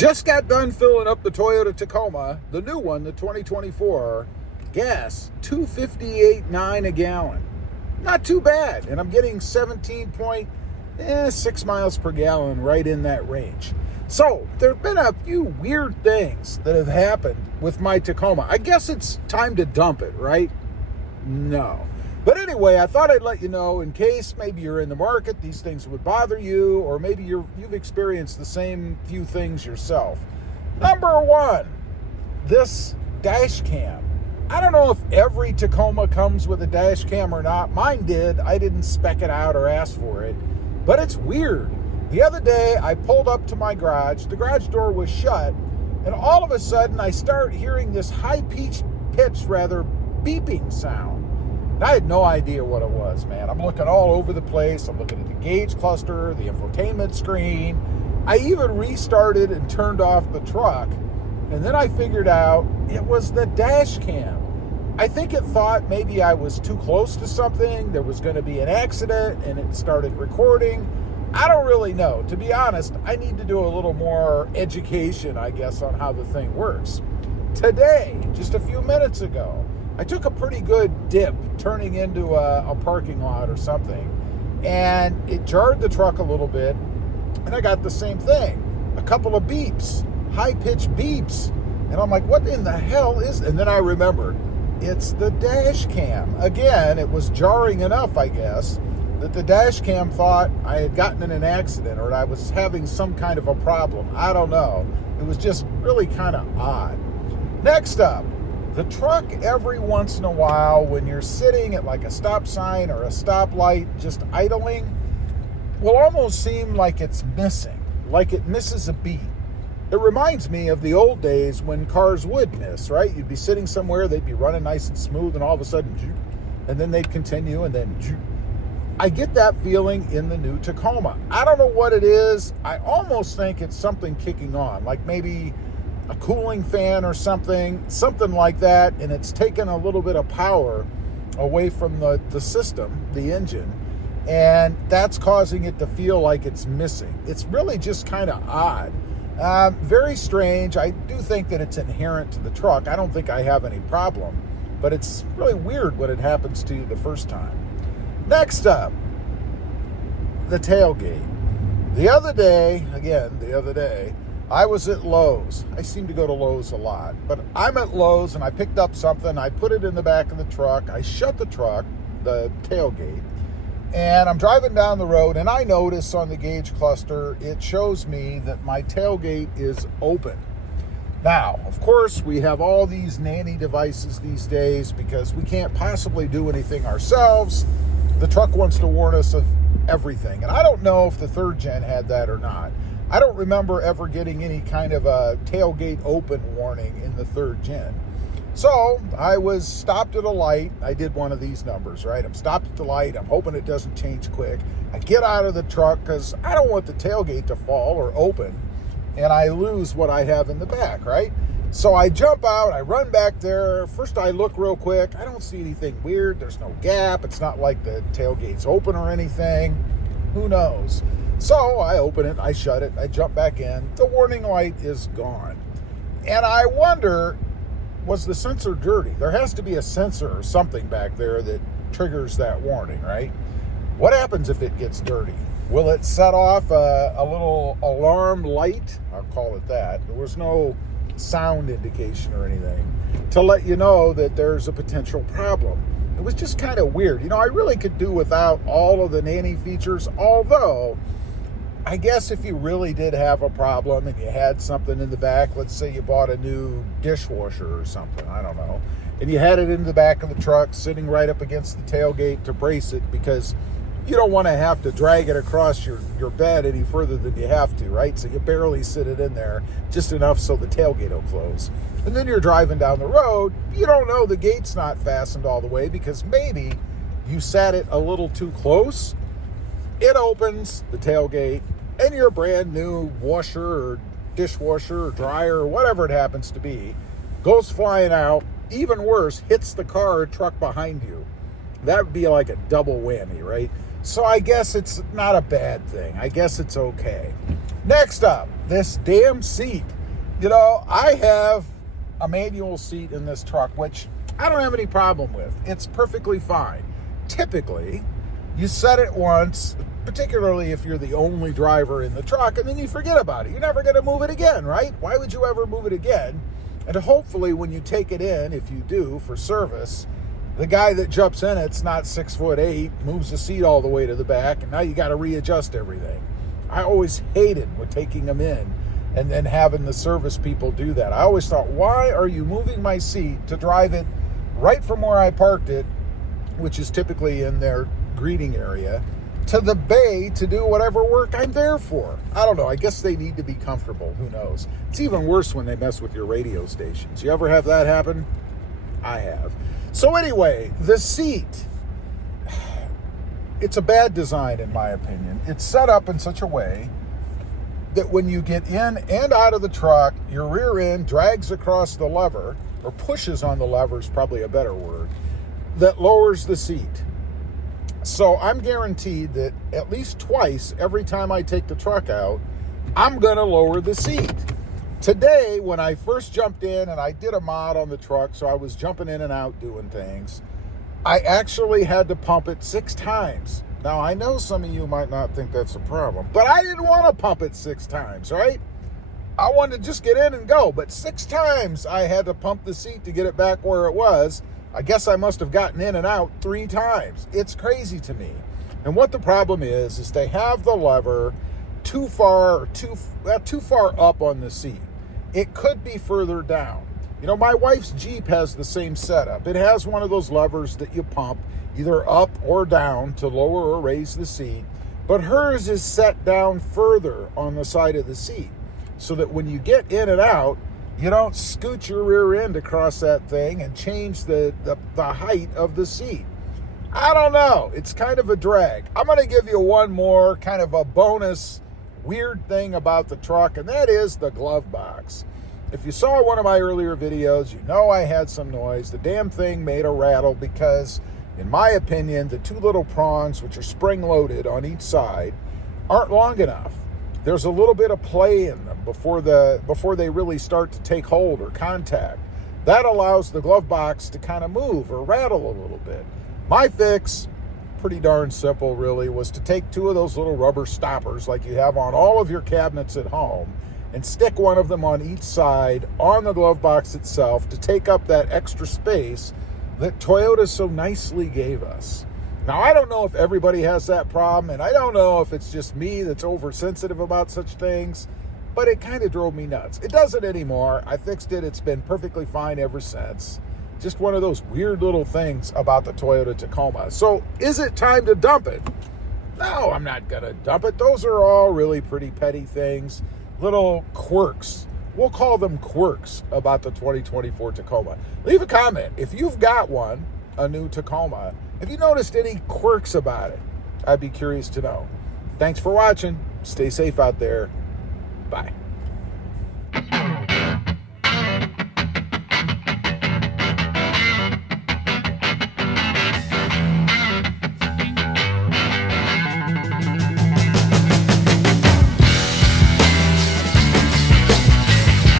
Just got done filling up the Toyota Tacoma, the new one, the 2024. Gas, 258.9 a gallon. Not too bad. And I'm getting 17.6 miles per gallon, right in that range. So there have been a few weird things that have happened with my Tacoma. I guess it's time to dump it, right? No. But anyway, I thought I'd let you know in case maybe you're in the market, these things would bother you, or maybe you've experienced the same few things yourself. Number one, this dash cam. I don't know if every Tacoma comes with a dash cam or not. Mine did. I didn't spec it out or ask for it, but it's weird. The other day, I pulled up to my garage. The garage door was shut, and all of a sudden, I start hearing this high-pitched, beeping sound. And I had no idea what it was, man. I'm looking all over the place. I'm looking at the gauge cluster, the infotainment screen. I even restarted and turned off the truck. And then I figured out it was the dash cam. I think it thought maybe I was too close to something. There was going to be an accident and it started recording. I don't really know. To be honest, I need to do a little more education, I guess, on how the thing works. Today, just a few minutes ago, I took a pretty good dip turning into a parking lot or something, and it jarred the truck a little bit, and I got the same thing. A couple of beeps, high-pitched beeps, and I'm like, what in the hell is... And then I remembered, it's the dash cam. Again, it was jarring enough, I guess, that the dash cam thought I had gotten in an accident or I was having some kind of a problem. I don't know. It was just really kind of odd. Next up, the truck every once in a while when you're sitting at like a stop sign or a stoplight just idling will almost seem like it's missing, like it misses a beat. It reminds me of the old days when cars would miss, right? You'd be sitting somewhere, they'd be running nice and smooth, and all of a sudden, and then they'd continue, and then I get that feeling in the new Tacoma. I don't know what it is. I almost think it's something kicking on, like maybe a cooling fan or something like that, and it's taken a little bit of power away from the system, the engine, and that's causing it to feel like it's missing. It's really just kind of odd. Very strange. I do think that it's inherent to the truck. I don't think I have any problem, but it's really weird when it happens to you the first time. Next up, the tailgate. The other day, I was at Lowe's. I seem to go to Lowe's a lot, but I'm at Lowe's and I picked up something. I put it in the back of the truck. I shut the truck, the tailgate, and I'm driving down the road and I notice on the gauge cluster, it shows me that my tailgate is open. Now, of course, we have all these nanny devices these days because we can't possibly do anything ourselves. The truck wants to warn us of everything. And I don't know if the third gen had that or not. I don't remember ever getting any kind of a tailgate open warning in the third gen. So I was stopped at a light. I did one of these numbers, right? I'm stopped at the light. I'm hoping it doesn't change quick. I get out of the truck because I don't want the tailgate to fall or open and I lose what I have in the back, right? So I jump out, I run back there. First I look real quick. I don't see anything weird. There's no gap. It's not like the tailgate's open or anything. Who knows? So I open it, I shut it, I jump back in. The warning light is gone. And I wonder, was the sensor dirty? There has to be a sensor or something back there that triggers that warning, right? What happens if it gets dirty? Will it set off a little alarm light? I'll call it that. There was no sound indication or anything to let you know that there's a potential problem. It was just kind of weird. You know, I really could do without all of the nanny features, although I guess if you really did have a problem and you had something in the back, let's say you bought a new dishwasher or something, I don't know, and you had it in the back of the truck sitting right up against the tailgate to brace it because you don't want to have to drag it across your bed any further than you have to, right? So you barely sit it in there just enough so the tailgate will close. And then you're driving down the road, you don't know the gate's not fastened all the way because maybe you sat it a little too close. It opens the tailgate and your brand new washer or dishwasher or dryer or whatever it happens to be goes flying out. Even worse, hits the car or truck behind you. That would be like a double whammy, right? So I guess it's not a bad thing. I guess it's okay. Next up, this damn seat. You know, I have a manual seat in this truck, which I don't have any problem with. It's perfectly fine. Typically, you set it once, particularly if you're the only driver in the truck, and then you forget about it. You're never going to move it again, right? Why would you ever move it again? And hopefully when you take it in, if you do, for service, the guy that jumps in it's not 6'8", moves the seat all the way to the back, and now you got to readjust everything. I always hated with taking them in and then having the service people do that. I always thought, why are you moving my seat to drive it right from where I parked it, which is typically in their greeting area, to the bay to do whatever work I'm there for? I don't know. I guess they need to be comfortable. Who knows? It's even worse when they mess with your radio stations. You ever have that happen? I have. So anyway, the seat, it's a bad design in my opinion. It's set up in such a way that when you get in and out of the truck, your rear end drags across the lever, or pushes on the lever is probably a better word, that lowers the seat. So I'm guaranteed that at least twice every time I take the truck out, I'm going to lower the seat. Today, when I first jumped in and I did a mod on the truck, so I was jumping in and out doing things, I actually had to pump it 6 times. Now, I know some of you might not think that's a problem, but I didn't want to pump it 6 times, right? I wanted to just get in and go, but 6 times I had to pump the seat to get it back where it was. I guess I must have gotten in and out 3 times. It's crazy to me. And what the problem is they have the lever too far up on the seat. It could be further down. You know, my wife's Jeep has the same setup. It has one of those levers that you pump either up or down to lower or raise the seat, but hers is set down further on the side of the seat so that when you get in and out, you don't scoot your rear end across that thing and change the height of the seat. I don't know. It's kind of a drag. I'm going to give you one more kind of a bonus weird thing about the truck, and that is the glove box. If you saw one of my earlier videos, you know I had some noise. The damn thing made a rattle because, in my opinion, the 2 little prongs, which are spring-loaded on each side, aren't long enough. There's a little bit of play in them before they really start to take hold or contact. That allows the glove box to kind of move or rattle a little bit. My fix, pretty darn simple really, was to take 2 of those little rubber stoppers like you have on all of your cabinets at home and stick one of them on each side on the glove box itself to take up that extra space that Toyota so nicely gave us. Now, I don't know if everybody has that problem, and I don't know if it's just me that's oversensitive about such things, but it kind of drove me nuts. It doesn't anymore. I fixed it. It's been perfectly fine ever since. Just one of those weird little things about the Toyota Tacoma. So, is it time to dump it? No, I'm not going to dump it. Those are all really pretty petty things. Little quirks. We'll call them quirks about the 2024 Tacoma. Leave a comment. If you've got one, a new Tacoma, have you noticed any quirks about it? I'd be curious to know. Thanks for watching. Stay safe out there. Bye.